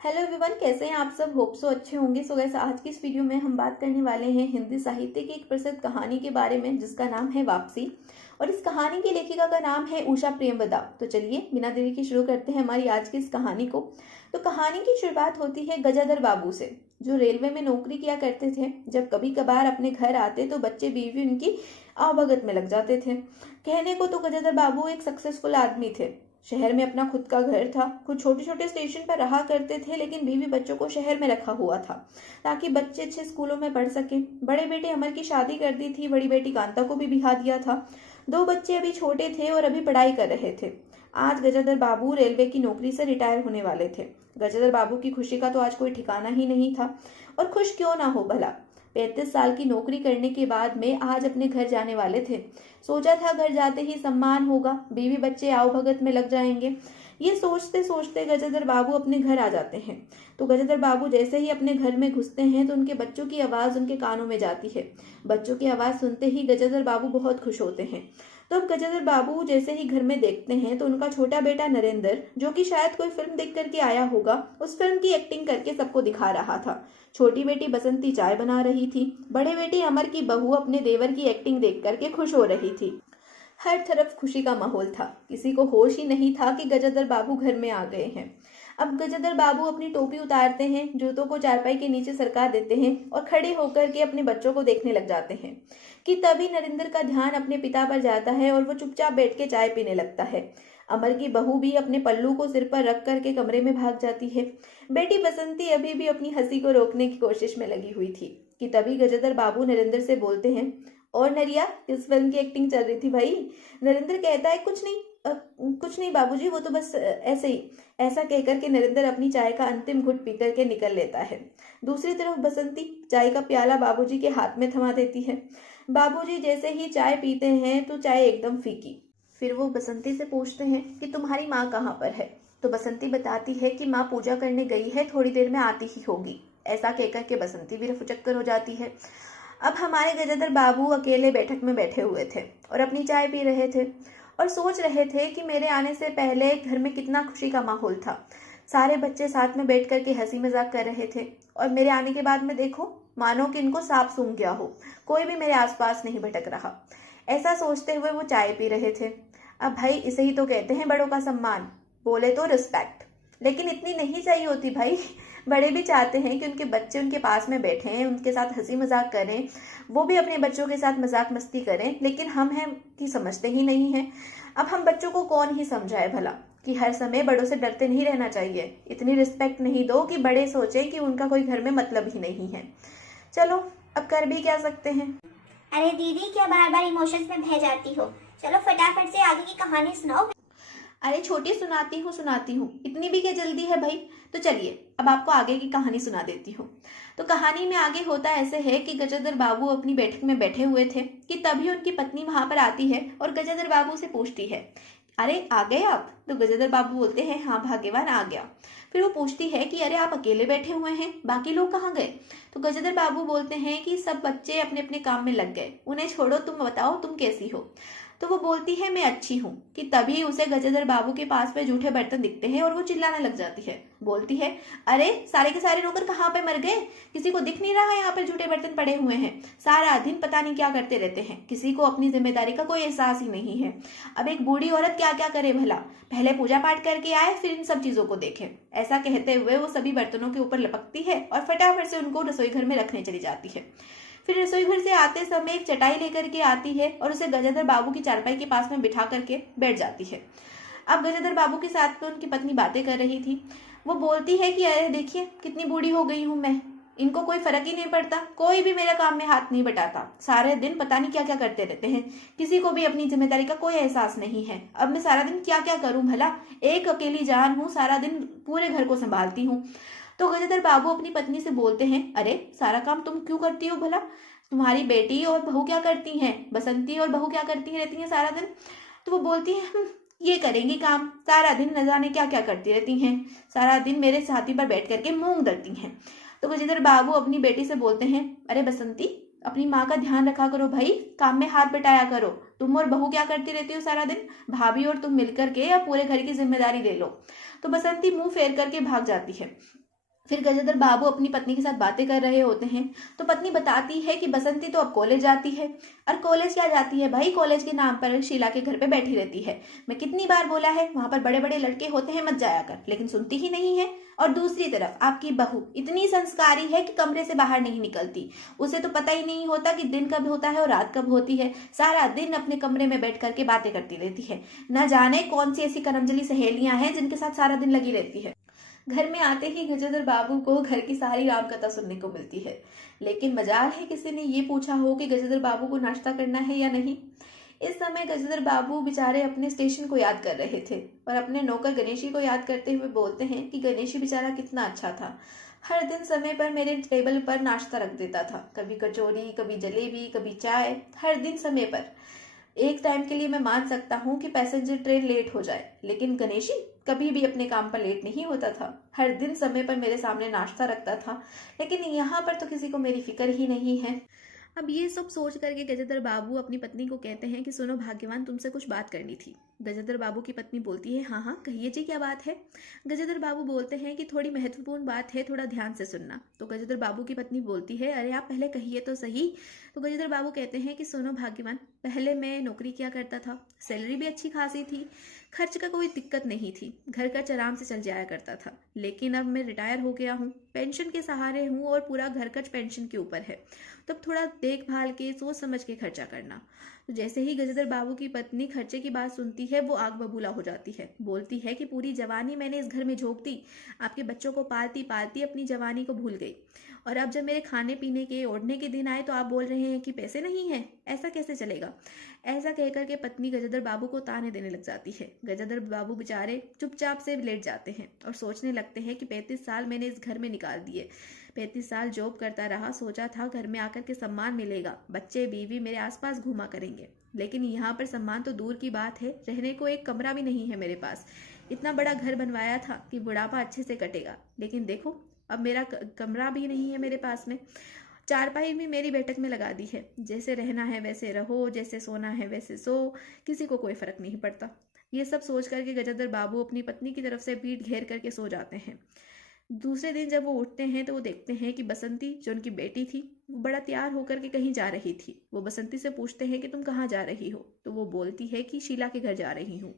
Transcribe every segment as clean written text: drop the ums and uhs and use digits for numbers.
Hello everyone, कैसे हैं आप सब। होप सो अच्छे होंगे। सो गाइस, आज की इस वीडियो में हम बात करने वाले हैं हिंदी साहित्य की एक प्रसिद्ध कहानी के बारे में जिसका नाम है वापसी। और इस कहानी की लेखिका का नाम है उषा प्रेमवदा। तो चलिए बिना देरी के शुरू करते हैं हमारी आज की इस कहानी को। तो कहानी की शुरुआत होती है गजाधर बाबू से, जो रेलवे में नौकरी किया करते थे। जब कभी कभार अपने घर आते तो बच्चे बीवी उनकी आवभगत में लग जाते थे। कहने को तो गजाधर बाबू एक सक्सेसफुल आदमी थे। शहर में अपना खुद का घर था, कुछ छोटे छोटे स्टेशन पर रहा करते थे, लेकिन बीवी बच्चों को शहर में रखा हुआ था ताकि बच्चे अच्छे स्कूलों में पढ़ सके। बड़े बेटे अमर की शादी कर दी थी, बड़ी बेटी कांता को भी बिहा दिया था। दो बच्चे अभी छोटे थे और अभी पढ़ाई कर रहे थे। आज गजाधर बाबू रेलवे की नौकरी से रिटायर होने वाले थे। गजाधर बाबू की खुशी का तो आज कोई ठिकाना ही नहीं था। और खुश क्यों ना हो भला। 35 साल की नौकरी करने के बाद में आज अपने घर जाने वाले थे। सोचा था घर जाते ही सम्मान होगा, बीवी बच्चे आओ भगत में लग जाएंगे। ये सोचते सोचते गजाधर बाबू अपने घर आ जाते हैं। तो गजाधर बाबू जैसे ही अपने घर में घुसते हैं तो उनके बच्चों की आवाज उनके कानों में जाती है। बच्चों की आवाज सुनते ही गजाधर बाबू बहुत खुश होते हैं। तो अब गजाधर बाबू जैसे ही घर में देखते हैं तो उनका छोटा बेटा नरेंद्र, जो कि शायद कोई फिल्म देख करके आया होगा, उस फिल्म की एक्टिंग करके सबको दिखा रहा था। छोटी बेटी बसंती चाय बना रही थी। बड़े बेटे अमर की बहू अपने देवर की एक्टिंग देख करके खुश हो रही थी। हर तरफ खुशी का माहौल था। किसी को होश ही नहीं था कि गजाधर बाबू घर में आ गए हैं। अब गजाधर बाबू अपनी टोपी उतारते हैं, जूतों को चारपाई के नीचे सरका देते हैं और खड़े होकर के अपने बच्चों को देखने लग जाते हैं कि तभी नरेंद्र का ध्यान अपने पिता पर जाता है और वो चुपचाप बैठ के चाय पीने लगता है। अमर की बहू भी अपने पल्लू को सिर पर रख करके कमरे में भाग जाती है। बेटी बसंती अभी भी अपनी हंसी को रोकने की कोशिश में लगी हुई थी कि तभी गजाधर बाबू नरेंद्र से बोलते हैं, और नरिया किस फिल्म की एक्टिंग चल रही थी भाई। नरेंद्र कहता है, कुछ नहीं कुछ नहीं बाबूजी, वो तो बस ऐसे ही। ऐसा कहकर के नरेंद्र अपनी चाय का अंतिम घुट पी करके निकल लेता है। दूसरी तरफ बसंती चाय का प्याला बाबूजी के हाथ में थमा देती है। बाबूजी जैसे ही चाय पीते हैं तो चाय एकदम फीकी। फिर वो बसंती से पूछते हैं कि तुम्हारी माँ कहाँ पर है। तो बसंती बताती है कि माँ पूजा करने गई है, थोड़ी देर में आती ही होगी। ऐसा कहकर के बसंती भी रफुचक्कर हो जाती है। अब हमारे गजाधर बाबू अकेले बैठक में बैठे हुए थे और अपनी चाय पी रहे थे और सोच रहे थे कि मेरे आने से पहले घर में कितना खुशी का माहौल था। सारे बच्चे साथ में बैठ करके हंसी मजाक कर रहे थे और मेरे आने के बाद में देखो, मानो कि इनको सांप सूंघ गया हो, कोई भी मेरे आसपास नहीं भटक रहा। ऐसा सोचते हुए वो चाय पी रहे थे। अब भाई, इसे ही तो कहते हैं बड़ों का सम्मान, बोले तो रिस्पेक्ट। लेकिन इतनी नहीं चाहिए होती भाई। बड़े भी चाहते हैं कि उनके बच्चे उनके पास में बैठें, उनके साथ हंसी मजाक करें, वो भी अपने बच्चों के साथ मजाक मस्ती करें, लेकिन हम हैं कि समझते ही नहीं हैं। अब हम बच्चों को कौन ही समझाए भला कि हर समय बड़ों से डरते नहीं रहना चाहिए। इतनी रिस्पेक्ट नहीं दो कि बड़े सोचें कि उनका कोई घर में मतलब ही नहीं है। चलो, अब कर भी क्या सकते हैं। अरे दीदी, क्या बार बार इमोशंस में बह जाती हो। चलो फटाफट से आगे की कहानी सुनाओ। अरे छोटी, सुनाती हूँ, इतनी भी क्या जल्दी है भाई। तो चलिए अब आपको आगे की कहानी सुना देती हूँ। तो कहानी में आगे होता ऐसे है कि गजाधर बाबू अपनी बैठक में बैठे हुए थे कि तभी उनकी पत्नी वहां पर आती है और गजाधर बाबू से पूछती है, अरे आ गए आप। तो गजाधर बाबू बोलते हैं, हाँ भाग्यवान, आ गया। फिर वो पूछती है कि अरे आप अकेले बैठे हुए हैं, बाकी लोग कहाँ गए। तो गजाधर बाबू बोलते हैं कि सब बच्चे अपने अपने काम में लग गए, उन्हें छोड़ो, तुम बताओ तुम कैसी हो। तो वो बोलती है, मैं अच्छी हूँ। कि तभी उसे गजाधर बाबू के पास में जूठे बर्तन दिखते हैं और वो चिल्लाने लग जाती है। बोलती है, अरे सारे के सारे नौकर कहाँ पे मर गए, किसी को दिख नहीं रहा है, यहाँ पर जूठे बर्तन पड़े हुए हैं, सारा दिन पता नहीं क्या करते रहते हैं, किसी को अपनी जिम्मेदारी का कोई एहसास ही नहीं है। अब एक बूढ़ी औरत क्या क्या करे भला, पहले पूजा पाठ करके आए फिर इन सब चीजों को देखे। ऐसा कहते हुए वो सभी बर्तनों के ऊपर लपकती है और फटाफट से उनको रसोई घर में रखने चली जाती है। फिर रसोई घर से आते समय एक चटाई लेकर के आती है और उसे गजाधर बाबू की चारपाई के पास में बिठा करके बैठ जाती है। अब गजाधर बाबू के साथ में उनकी पत्नी बातें कर रही थी। वो बोलती है कि अरे देखिए कितनी बूढ़ी हो गई हूं मैं, इनको कोई फर्क ही नहीं पड़ता, कोई भी मेरे काम में हाथ नहीं बटाता, सारे दिन पता नहीं क्या क्या करते रहते हैं, किसी को भी अपनी जिम्मेदारी का कोई एहसास नहीं है। अब मैं सारा दिन क्या क्या करूं भला, एक अकेली जान हूं, सारा दिन पूरे घर को संभालती हूँ। तो गजाधर बाबू अपनी पत्नी से बोलते हैं, अरे सारा काम तुम क्यों करती हो भला, तुम्हारी बेटी और बहू क्या करती हैं, बसंती और बहू क्या करती रहती हैं सारा दिन। तो वो बोलती है, ये करेंगी काम, सारा दिन न जाने क्या क्या करती रहती हैं, सारा दिन मेरे छाती पर बैठ करके मूंग धरती हैं। तो गजेंद्र बाबू अपनी बेटी से बोलते हैं, अरे बसंती, अपनी माँ का ध्यान रखा करो भाई, काम में हाथ बटाया करो, तुम और बहू क्या करती रहती हो सारा दिन, भाभी और तुम मिलकर के या पूरे घर की जिम्मेदारी ले लो। तो बसंती मुंह फेर करके भाग जाती है। फिर गजेंद्र बाबू अपनी पत्नी के साथ बातें कर रहे होते हैं तो पत्नी बताती है कि बसंती तो अब कॉलेज जाती है। और कॉलेज क्या जाती है भाई, कॉलेज के नाम पर शीला के घर पे बैठी रहती है। मैं कितनी बार बोला है वहां पर बड़े बड़े लड़के होते हैं, मत जाया कर, लेकिन सुनती ही नहीं है। और दूसरी तरफ आपकी बहू इतनी संस्कारी है कि कमरे से बाहर नहीं निकलती। उसे तो पता ही नहीं होता कि दिन कब होता है और रात कब होती है। सारा दिन अपने कमरे में बैठ करके बातें करती रहती है। न जाने कौन सी ऐसी करमजली सहेलियां हैं जिनके साथ सारा दिन लगी रहती है। घर में आते ही गजेंद्र बाबू को घर की सारी राम कथा सुनने को मिलती है। लेकिन मजाल है किसी ने ये पूछा हो कि गजेंद्र बाबू को नाश्ता करना है या नहीं। इस समय गजेंद्र बाबू बेचारे अपने स्टेशन को याद कर रहे थे और अपने नौकर गणेशी को याद करते हुए बोलते हैं कि गणेशी बेचारा कितना अच्छा था। हर दिन समय पर मेरे टेबल पर नाश्ता रख देता था, कभी कचौरी, कभी जलेबी, कभी चाय, हर दिन समय पर। एक टाइम के लिए मैं मान सकता हूँ कि पैसेंजर ट्रेन लेट हो जाए, लेकिन गणेशी कभी भी अपने काम पर लेट नहीं होता था। हर दिन समय पर मेरे सामने नाश्ता रखता था। लेकिन यहाँ पर तो किसी को मेरी फिक्र ही नहीं है। अब ये सब सोच करके गजेंद्र बाबू अपनी पत्नी को कहते हैं कि सुनो भाग्यवान, तुमसे कुछ बात करनी थी। गजेंद्र बाबू की पत्नी बोलती है हाँ हाँ कहिए जी, क्या बात है। गजेंद्र बाबू बोलते हैं कि थोड़ी महत्वपूर्ण बात है, थोड़ा ध्यान से सुनना। तो गजेंद्र बाबू की पत्नी बोलती है अरे आप पहले कहिए तो सही। तो गजेंद्र बाबू कहते हैं कि सुनो भाग्यवान, पहले मैं नौकरी किया करता था, सैलरी भी अच्छी खासी थी, खर्च का कोई दिक्कत नहीं थी, घर खर्च आराम से चल जाया करता था। लेकिन अब मैं रिटायर हो गया हूँ, पेंशन के सहारे हूँ और पूरा घर खर्च पेंशन के ऊपर है। तब थोड़ा देखभाल के सोच समझ के खर्चा करना। तो जैसे ही गजेंद्र बाबू की पत्नी खर्चे की बात सुनती है वो आग बबूला हो जाती है। बोलती है कि पूरी जवानी मैंने इस घर में झोंक दी, आपके बच्चों को पालती पालती अपनी जवानी को भूल गई, और अब जब मेरे खाने पीने के ओढ़ने के दिन आए तो आप बोल रहे हैं कि पैसे नहीं हैं, ऐसा कैसे चलेगा। ऐसा कहकर के पत्नी गजेंद्र बाबू को ताने देने लग जाती है। गजेंद्र बाबू बेचारे चुपचाप से लेट जाते हैं और सोचने लगते हैं कि 35 साल मैंने इस घर में निकाल दिए, 35 साल जॉब करता रहा, सोचा था घर में आकर के सम्मान मिलेगा, बच्चे बीवी मेरे आसपास घूमा करेंगे, लेकिन यहाँ पर सम्मान तो दूर की बात है, रहने को एक कमरा भी नहीं है मेरे पास। इतना बड़ा घर बनवाया था कि बुढ़ापा अच्छे से कटेगा, लेकिन देखो अब मेरा कमरा भी नहीं है मेरे पास में। चारपाई भी मेरी बैठक में लगा दी है, जैसे रहना है वैसे रहो, जैसे सोना है वैसे सो, किसी को कोई फर्क नहीं पड़ता। ये सब सोच करके गजेंद्र बाबू अपनी पत्नी की तरफ से पीठ घेर करके सो जाते हैं। दूसरे दिन जब वो उठते हैं तो वो देखते हैं कि बसंती जो उनकी बेटी थी वो बड़ा तैयार होकर के कहीं जा रही थी। वो बसंती से पूछते हैं कि तुम कहाँ जा रही हो, तो वो बोलती है कि शीला के घर जा रही हूँ।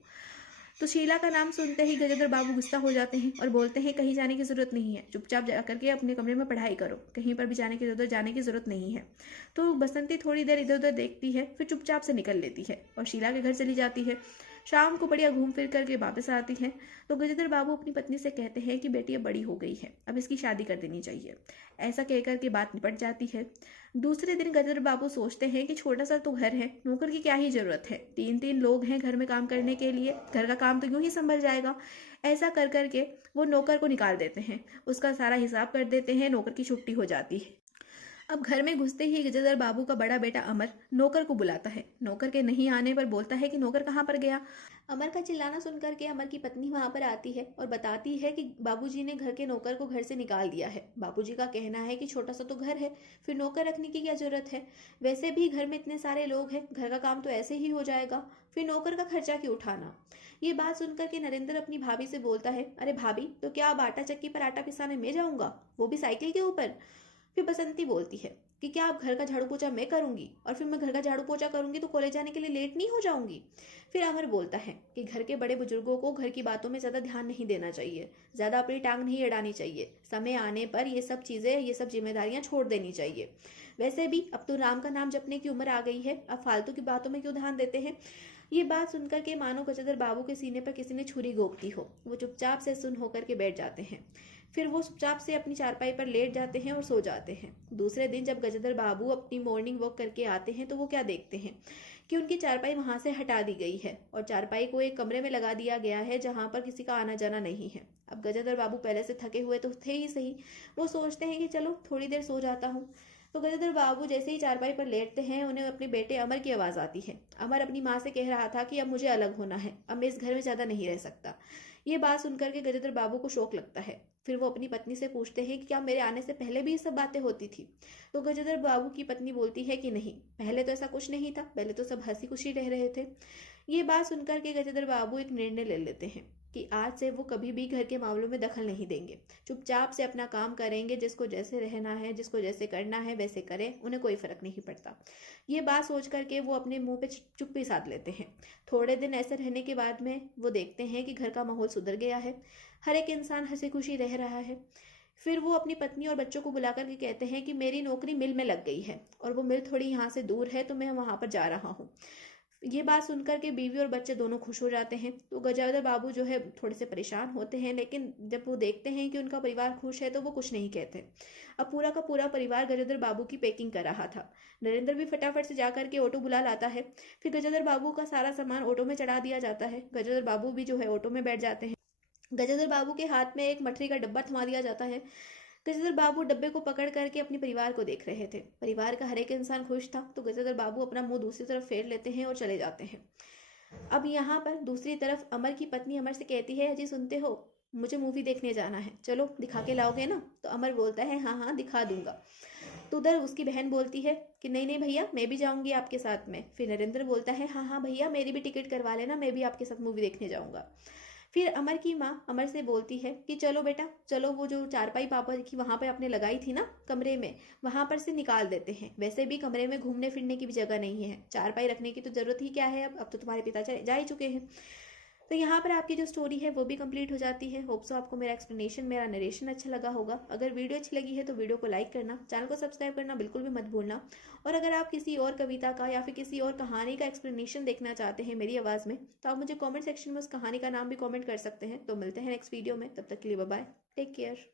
तो शीला का नाम सुनते ही गजेंद्र बाबू गुस्सा हो जाते हैं और बोलते हैं कहीं जाने की जरूरत नहीं है, चुपचाप जाकर के अपने कमरे में पढ़ाई करो, कहीं पर भी जाने की जरूरत नहीं है। तो बसंती थोड़ी देर इधर उधर देखती है, फिर चुपचाप से निकल लेती है और शीला के घर चली जाती है। शाम को बढ़िया घूम फिर करके वापस आती है। तो गजेंद्र बाबू अपनी पत्नी से कहते हैं कि बेटी अब बड़ी हो गई है, अब इसकी शादी कर देनी चाहिए। ऐसा कहकर के बात निपट जाती है। दूसरे दिन गजेंद्र बाबू सोचते हैं कि छोटा सा तो घर है, नौकर की क्या ही जरूरत है, 3 लोग हैं घर में काम करने के लिए, घर का काम तो यूं ही संभल जाएगा। ऐसा कर करके वो नौकर को निकाल देते हैं, उसका सारा हिसाब कर देते हैं, नौकर की छुट्टी हो जाती है। अब घर में घुसते ही गजेंद्र बाबू का बड़ा बेटा अमर नौकर को बुलाता है। नौकर के नहीं आने पर बोलता है कि नौकर कहाँ पर गया। अमर का चिल्लाना सुनकर के अमर की पत्नी वहां पर आती है और बताती है कि बाबूजी ने घर के नौकर को घर से निकाल दिया है। बाबूजी का कहना है कि छोटा सा तो घर है, फिर नौकर रखने की क्या जरूरत है, वैसे भी घर में इतने सारे लोग हैं, घर का काम तो ऐसे ही हो जाएगा, फिर नौकर का खर्चा क्यों उठाना। ये बात सुनकर के नरेंद्र अपनी भाभी से बोलता है अरे भाभी, तो क्या अब आटा चक्की पर आटा पिसाने में जाऊंगा, वो भी साइकिल के ऊपर। फिर बसंती बोलती है कि क्या आप घर का झाड़ू पोछा मैं करूंगी, और फिर मैं घर का झाड़ू पोछा करूंगी तो कॉलेज जाने के लिए लेट नहीं हो जाऊंगी। फिर अमर बोलता है कि घर के बड़े बुजुर्गों को घर की बातों में ज्यादा ध्यान नहीं देना चाहिए, ज्यादा अपनी टांग नहीं अड़ानी चाहिए, समय आने पर ये सब चीजें, ये सब जिम्मेदारियां छोड़ देनी चाहिए। वैसे भी अब तो राम का नाम जपने की उम्र आ गई है, अब फालतू की बातों में क्यों ध्यान देते हैं। ये बात सुनकर के मानो गजेंद्र बाबू के सीने पर किसी ने छुरी घोंप दी हो। वो चुपचाप से सुन होकर के बैठ जाते हैं। फिर वो चुपचाप से अपनी चारपाई पर लेट जाते हैं और सो जाते हैं। दूसरे दिन जब गजेंद्र बाबू अपनी मॉर्निंग वॉक करके आते हैं तो वो क्या देखते हैं कि उनकी चारपाई वहां से हटा दी गई है और चारपाई को एक कमरे में लगा दिया गया है जहां पर किसी का आना जाना नहीं है। अब गजेंद्र बाबू पहले से थके हुए तो थे ही सही, वो सोचते हैं कि चलो थोड़ी देर सो जाता हूँ। तो गजेंद्र बाबू जैसे ही चारपाई पर लेटते हैं उन्हें अपने बेटे अमर की आवाज आती है। अमर अपनी माँ से कह रहा था कि अब मुझे अलग होना है, अब मैं इस घर में ज्यादा नहीं रह सकता। ये बात सुनकर के गजेंद्र बाबू को शौक लगता है। फिर वो अपनी पत्नी से पूछते हैं कि क्या मेरे आने से पहले भी ये सब बातें होती थी। तो गजेंद्र बाबू की पत्नी बोलती है कि नहीं, पहले तो ऐसा कुछ नहीं था, पहले तो सब हंसी खुशी रह रहे थे। ये बात सुनकर के गजेंद्र बाबू एक निर्णय ले लेते हैं। कि आज से वो कभी भी घर के मामलों में दखल नहीं देंगे, चुपचाप से अपना काम करेंगे, जिसको जैसे रहना है, जिसको जैसे करना है वैसे करें, उन्हें कोई फर्क नहीं पड़ता। ये बात सोच करके वो अपने मुंह पे चुप्पी साध लेते हैं। थोड़े दिन ऐसे रहने के बाद में वो देखते हैं कि घर का माहौल सुधर गया है, हर एक इंसान हंसी खुशी रह रहा है। फिर वो अपनी पत्नी और बच्चों को बुला करके कहते हैं कि मेरी नौकरी मिल में लग गई है और वो मिल थोड़ी यहाँ से दूर है, तो मैं वहाँ पर जा रहा हूँ। ये बात सुनकर के बीवी और बच्चे दोनों खुश हो जाते हैं। तो गजाधर बाबू जो है थोड़े से परेशान होते हैं, लेकिन जब वो देखते हैं कि उनका परिवार खुश है तो वो कुछ नहीं कहते। अब पूरा का पूरा परिवार गजाधर बाबू की पैकिंग कर रहा था। नरेंद्र भी फटाफट से जाकर के ऑटो बुला लाता है। फिर गजाधर बाबू का सारा सामान ऑटो में चढ़ा दिया जाता है। गजाधर बाबू भी जो है ऑटो में बैठ जाते हैं। गजेंद्र बाबू के हाथ में एक मठरी का डब्बा थमा दिया जाता है। गजेंद्र बाबू डब्बे को पकड़ करके अपने परिवार को देख रहे थे। परिवार का हर एक इंसान खुश था, तो गजेंद्र बाबू अपना मुंह दूसरी तरफ फेर लेते हैं और चले जाते हैं। अब यहाँ पर दूसरी तरफ अमर की पत्नी अमर से कहती है, अजी सुनते हो, मुझे मूवी देखने जाना है, चलो दिखा के लाओगे ना? तो अमर बोलता है, हाँ हाँ दिखा दूंगा। तो उधर उसकी बहन बोलती है कि नहीं नहीं भैया, मैं भी जाऊंगी आपके साथ में। फिर नरेंद्र बोलता है, हाँ हाँ भैया, मेरी भी टिकट करवा लेना, मैं भी आपके साथ मूवी देखने जाऊंगा। फिर अमर की माँ अमर से बोलती है कि चलो बेटा चलो, वो जो चारपाई पापा की वहां पर आपने लगाई थी ना कमरे में, वहां पर से निकाल देते हैं। वैसे भी कमरे में घूमने फिरने की भी जगह नहीं है, चारपाई रखने की तो जरूरत ही क्या है, अब तो तुम्हारे पिता जा ही चुके हैं। तो यहाँ पर आपकी जो स्टोरी है वो भी कंप्लीट हो जाती है। होप सो आपको मेरा एक्सप्लेनेशन, मेरा नरेशन अच्छा लगा होगा। अगर वीडियो अच्छी लगी है तो वीडियो को लाइक करना, चैनल को सब्सक्राइब करना बिल्कुल भी मत भूलना। और अगर आप किसी और कविता का या फिर किसी और कहानी का एक्सप्लेनेशन देखना चाहते हैं मेरी आवाज़ में, तो आप मुझे कॉमेंट सेक्शन में उस कहानी का नाम भी कॉमेंट कर सकते हैं। तो मिलते हैं नेक्स्ट वीडियो में, तब तक के लिए बाय बाय, टेक केयर।